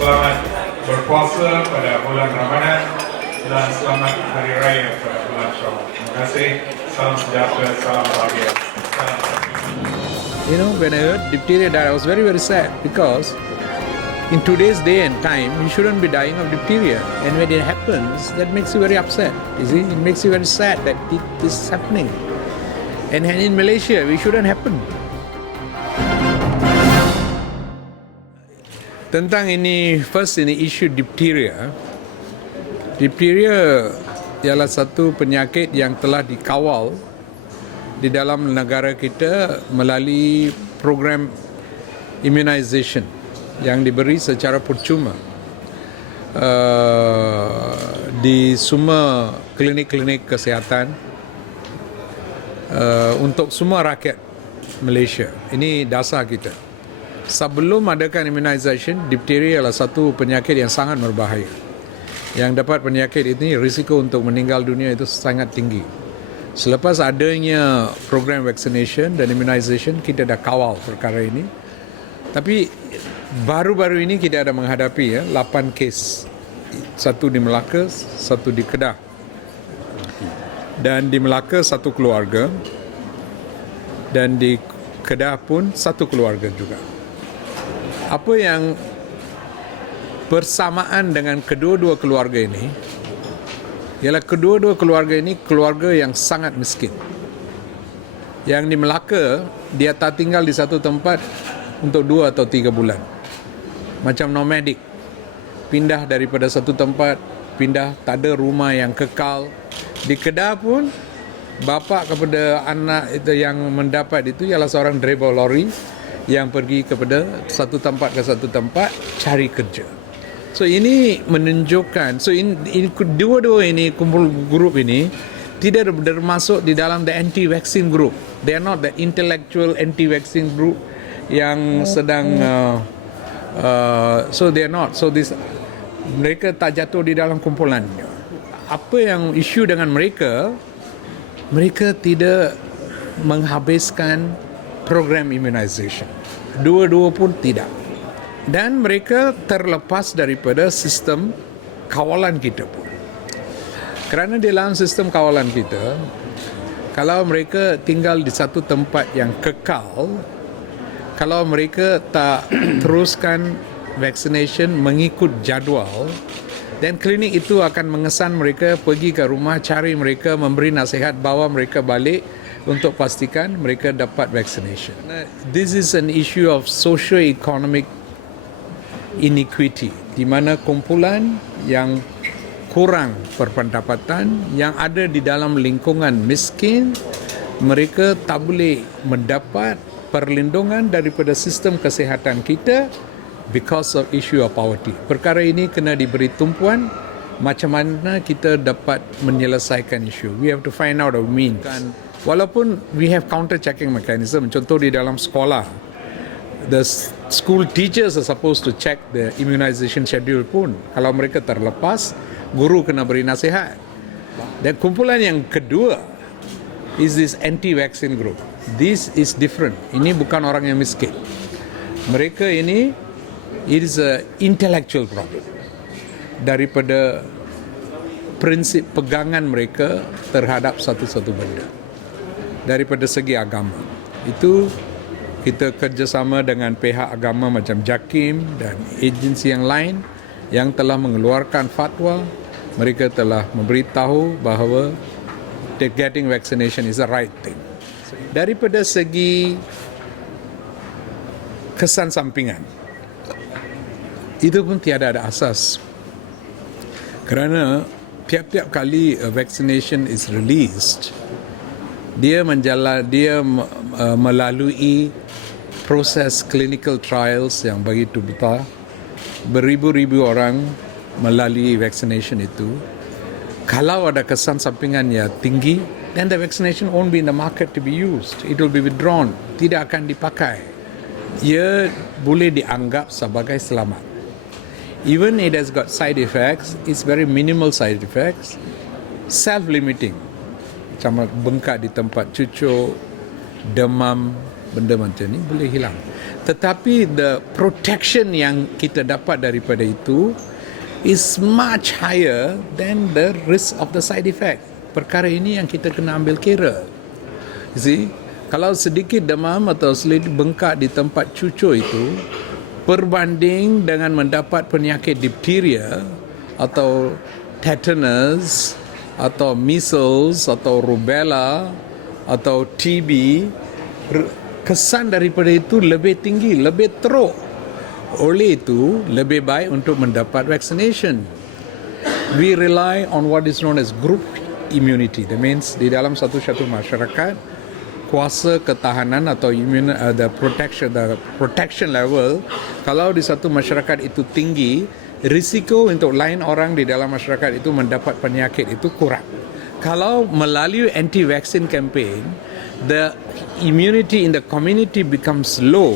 Selamat berpuasa pada bulan Ramadan dan selamat Hari Raya pada bulan Syawal. Terima kasih. Salam sejahtera, salam bahagia. Salam sejahtera. You know, when I heard diphtheria died, I was very, very sad because in today's day and time, you shouldn't be dying of diphtheria. And when it happens, that makes you very upset. You see, it makes you very sad that this is happening. And in Malaysia, it shouldn't happen. Tentang ini, first ini isu diphtheria. Diphtheria ialah satu penyakit yang telah dikawal di dalam negara kita melalui program immunization yang diberi secara percuma di semua klinik-klinik kesihatan untuk semua rakyat Malaysia. Ini dasar kita. Sebelum adakan immunization, diphtheria adalah satu penyakit yang sangat berbahaya. Yang dapat penyakit ini, risiko untuk meninggal dunia itu sangat tinggi. Selepas adanya program vaccination dan immunization, kita dah kawal perkara ini. Tapi baru-baru ini kita ada menghadapi 8 kes. Satu di Melaka, satu di Kedah. Dan di Melaka satu keluarga. Dan di Kedah pun satu keluarga juga. Apa yang bersamaan dengan kedua-dua keluarga ini ialah kedua-dua keluarga ini keluarga yang sangat miskin. Yang di Melaka, dia tak tinggal di satu tempat untuk 2 atau 3 bulan. Macam nomadic. Pindah daripada satu tempat, pindah, tak ada rumah yang kekal. Di Kedah pun, bapa kepada anak itu yang mendapat itu ialah seorang driver lori yang pergi kepada satu tempat ke satu tempat cari kerja. So ini menunjukkan, dua-dua ini kumpul grup ini tidak termasuk di dalam the anti-vaccine group. They are not the intellectual anti-vaccine group yang sedang so they are not. So this mereka tak jatuh di dalam kumpulannya. Apa yang isu dengan mereka? Mereka tidak menghabiskan program immunization. Dua-dua pun tidak. Dan mereka terlepas daripada sistem kawalan kita pun. Kerana di dalam sistem kawalan kita, kalau mereka tinggal di satu tempat yang kekal, kalau mereka tak teruskan vaccination mengikut jadual, dan klinik itu akan mengesan mereka pergi ke rumah, cari mereka, memberi nasihat, bawa mereka balik untuk pastikan mereka dapat vaccination. This is an issue of socio-economic inequity, di mana kumpulan yang kurang berpendapatan, yang ada di dalam lingkungan miskin, mereka tak boleh mendapat perlindungan daripada sistem kesihatan kita because of issue of poverty. Perkara ini kena diberi tumpuan macam mana kita dapat menyelesaikan isu. We have to find out a means. Walaupun we have counter-checking mechanism, contoh di dalam sekolah, the school teachers are supposed to check the immunization schedule pun. Kalau mereka terlepas, guru kena beri nasihat. Dan kumpulan yang kedua is this anti-vaccine group. This is different. Ini bukan orang yang miskin. Mereka ini, it is a intellectual problem. Daripada prinsip pegangan mereka terhadap satu-satu benda. Daripada segi agama. Itu kita kerjasama dengan pihak agama macam JAKIM dan agensi yang lain yang telah mengeluarkan fatwa. Mereka telah memberitahu bahawa getting vaccination is the right thing. Daripada segi kesan sampingan, itu pun tiada ada asas. Kerana tiap-tiap kali vaccination is released, dia melalui proses clinical trials yang begitu besar, beribu-ribu orang melalui vaccination itu. Kalau ada kesan sampingan yang tinggi, then the vaccination won't be in the market to be used. It will be withdrawn, tidak akan dipakai. Ia boleh dianggap sebagai selamat. Even it has got side effects, it's very minimal side effects, self-limiting. Macam bengkak di tempat cucuk, demam, benda macam ni boleh hilang. Tetapi the protection yang kita dapat daripada itu is much higher than the risk of the side effect. Perkara ini yang kita kena ambil kira. You see, kalau sedikit demam atau sedikit bengkak di tempat cucuk itu berbanding dengan mendapat penyakit dipteria atau tetanus atau measles atau rubella atau TB, kesan daripada itu lebih tinggi, lebih teruk. Oleh itu, lebih baik untuk mendapat vaccination. We rely on what is known as group immunity. That means di dalam satu masyarakat, kuasa ketahanan atau the protection level, kalau di satu masyarakat itu tinggi, risiko untuk lain orang di dalam masyarakat itu mendapat penyakit itu kurang. Kalau melalui anti-vaccine campaign, the immunity in the community becomes low,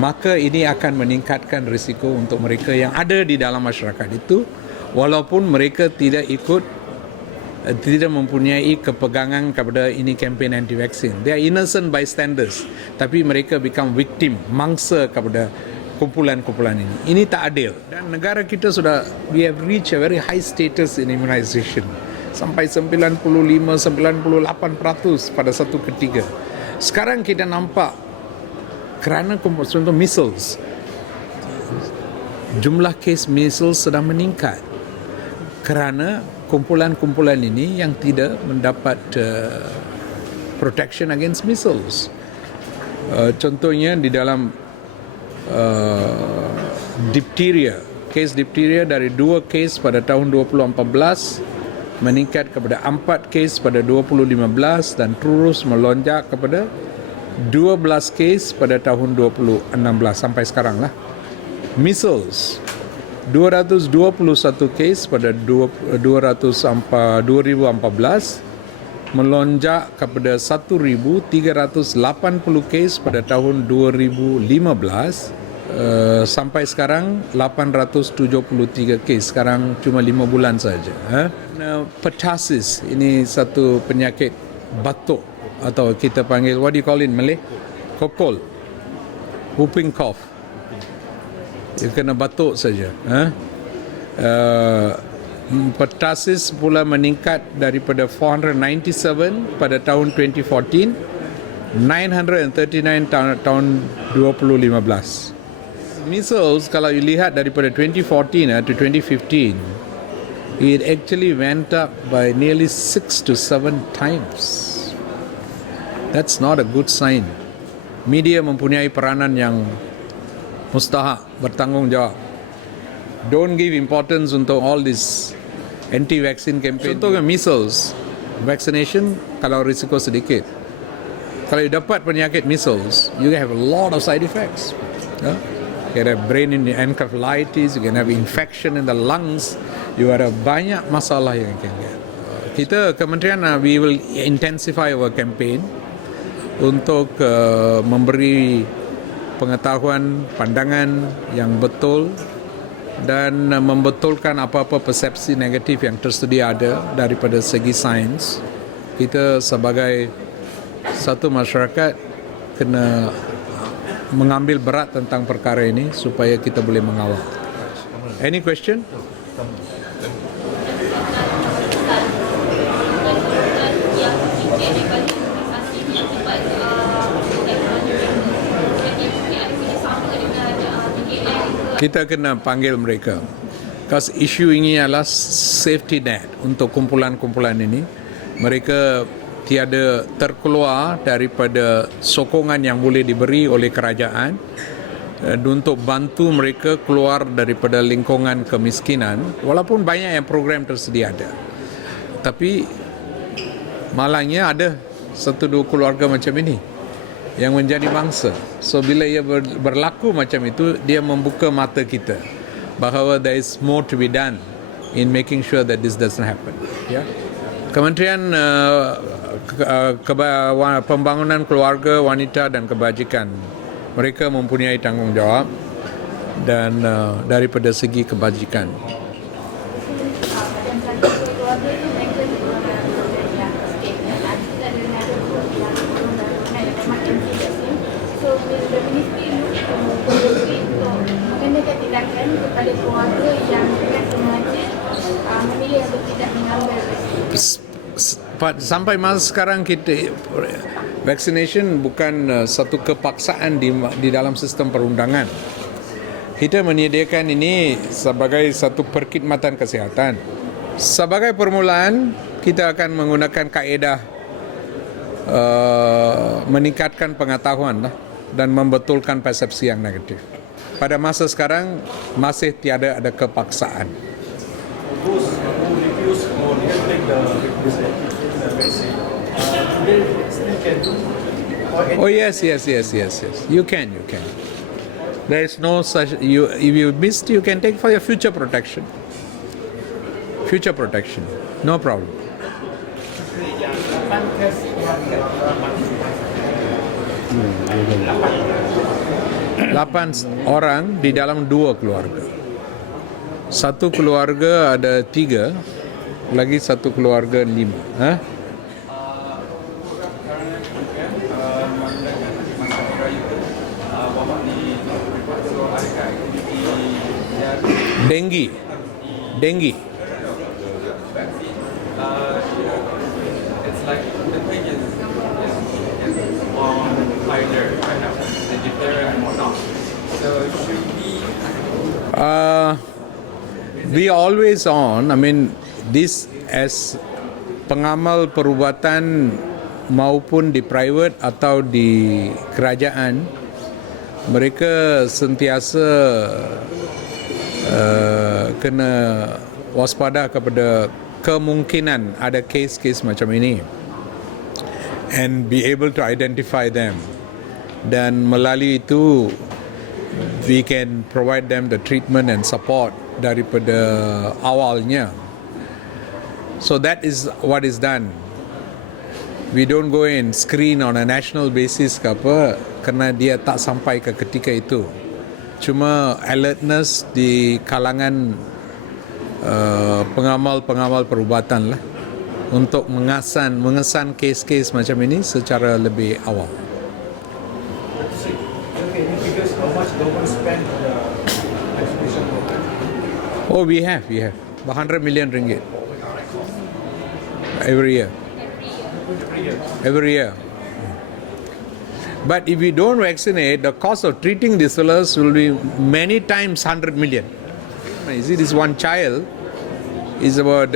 maka ini akan meningkatkan risiko untuk mereka yang ada di dalam masyarakat itu, walaupun mereka tidak mempunyai kepegangan kepada ini campaign anti-vaksin. They are innocent bystanders, tapi mereka become victim, mangsa kepada kumpulan-kumpulan ini. Ini tak adil. Dan negara kita we have reached a very high status in immunization. Sampai 95-98% pada satu ketiga. Sekarang kita nampak kerana contoh measles, jumlah kes measles sedang meningkat kerana kumpulan-kumpulan ini yang tidak mendapat protection against measles. Contohnya di dalam diphtheria, kes diphtheria dari 2 kes pada tahun 2014 meningkat kepada 4 kes pada 2015 dan terus melonjak kepada 12 kes pada tahun 2016 sampai sekarang lah. Measles 221 kes pada 2014 melonjak kepada 1,380 kes pada tahun 2015 sampai sekarang 873 kes. Sekarang cuma 5 bulan saja. Pertussis ini satu penyakit batuk atau kita panggil, what do you call it in Malay? Kokol, whooping cough. Dia kena batuk saja. Pertussis pula meningkat daripada 497 pada tahun 2014, 939 tahun 2015. Measles, kalau you lihat daripada 2014 to 2015, it actually went up by nearly 6 to 7 times. That's not a good sign. Media mempunyai peranan yang mustahak, bertanggungjawab. Don't give importance untuk all this anti-vaccine campaign. Contohnya measles, vaccination kalau risiko sedikit. Kalau you dapat penyakit measles, you have a lot of side effects. You can have brain encephalitis, you can have infection in the lungs, you ada banyak masalah yang you can get. Kita kementerian, we will intensify our campaign untuk memberi pengetahuan, pandangan yang betul dan membetulkan apa-apa persepsi negatif yang tersedia ada daripada segi sains. Kita sebagai satu masyarakat kena mengambil berat tentang perkara ini supaya kita boleh mengawal. Any question? Kita kena panggil mereka. Because isu ini adalah safety net untuk kumpulan-kumpulan ini. Mereka tiada terkeluar daripada sokongan yang boleh diberi oleh kerajaan untuk bantu mereka keluar daripada lingkungan kemiskinan, walaupun banyak yang program tersedia ada. Tapi malangnya ada 1-2 keluarga macam ini yang menjadi bangsa. So bila ia berlaku macam itu, dia membuka mata kita bahawa there is more to be done in making sure that this doesn't happen. Ya. Kementerian Pembangunan Keluarga, Wanita dan Kebajikan, mereka mempunyai tanggungjawab dan daripada segi kebajikan. So, the ministry mengenakan tindakan kepada keluarga yang dengan sengaja memilih untuk tidak mengambil Sampai masa sekarang kita vaccination bukan satu kepaksaan di dalam sistem perundangan. Kita menyediakan ini sebagai satu perkhidmatan kesihatan. Sebagai permulaan, kita akan menggunakan kaedah meningkatkan pengetahuan dan membetulkan persepsi yang negatif. Pada masa sekarang masih tiada ada kepaksaan. Those who refuse or didn't take the vaccine, they still can do. Oh yes. You can. There is no such. If you missed, you can take for your future protection. No problem. 8 orang di dalam 2 keluarga. Satu keluarga ada 3, lagi satu keluarga 5. Dengue. It's like the thing is on higher kind of the diphtheria and whatnot. So should We always on. I mean, this as pengamal perubatan maupun di private atau di kerajaan, mereka sentiasa kena waspada kepada kemungkinan ada kes-kes macam ini and be able to identify them, dan melalui itu we can provide them the treatment and support daripada awalnya. So that is what is done. We don't go and screen on a national basis ke apa, kerana dia tak sampai ke ketika itu. Cuma alertness di kalangan pengamal-pengamal perubatan lah untuk mengesan kes-kes macam ini secara lebih awal. Okay, because how much government spend on the vaccination program? Oh, we have 100 million ringgit every year. But if we don't vaccinate, the cost of treating these fellows will be many times 100 million. You see, this one child is about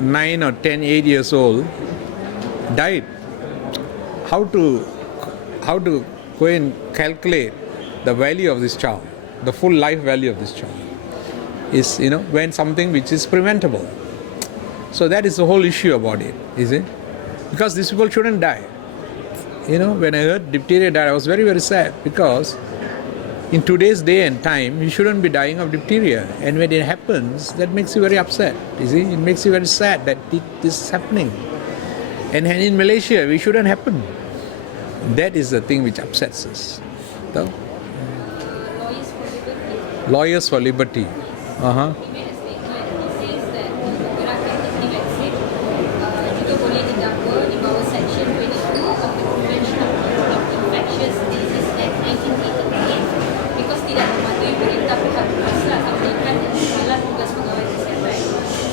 9 or 10, 8 years old, died. How to go and calculate the value of this child, the full life value of this child, is, when something which is preventable. So that is the whole issue about it, is it? Because these people shouldn't die. When I heard diphtheria died, I was very, very sad, because in today's day and time, you shouldn't be dying of diphtheria. And when it happens, that makes you very upset. You see, it makes you very sad that this is happening. And in Malaysia, we shouldn't happen. That is the thing which upsets us. So, Lawyers for Liberty. He made a statement. He says that gerakan anti-vaksin juga boleh didakwa di bawah Section 22 of the Prevention of Infectious Disease Act 1988 because tidak mematuhi perintah pihak berkuasa atau meningkat dan kesalahan tugas pegawai kesihatan.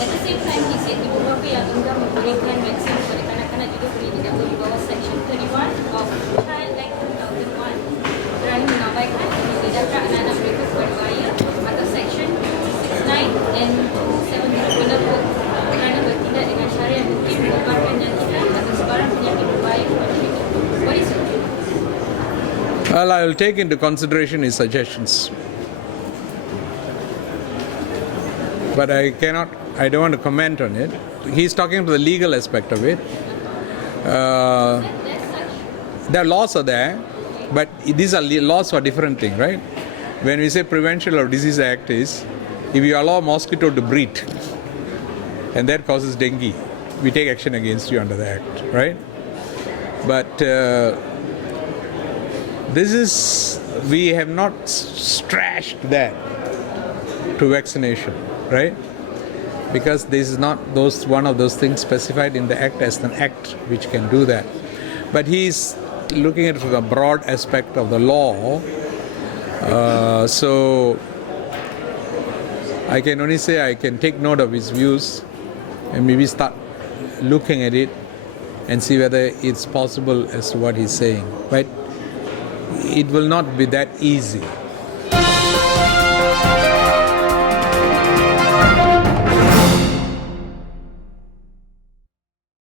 At the same time, he said ibu bapa yang enggan memberikan vaksin kepada kanak-kanak juga boleh didakwa di bawah Section 31 of Child Act 2001 kerana mengabaikan dan mendedahkan anak-anak mereka kepada bahaya, atau Section 269 and 270 penerbut kerana bertindak dengan cara yang mungkin menyebarkan jangkitan atau sebarang penyakit berbahaya kepada mereka. What is your view? Well, I will take into consideration his suggestions. But I don't want to comment on it. He's talking to the legal aspect of it. The laws are there, but these are laws for different thing, right? When we say Prevention of Disease Act is, if you allow mosquito to breed, and that causes dengue, we take action against you under the act, right? But we have not stretched that to vaccination, right? Because this is not one of those things specified in the act as an act which can do that. But he's looking at it from the broad aspect of the law. So I can only say I can take note of his views and maybe start looking at it and see whether it's possible as to what he's saying. But it will not be that easy.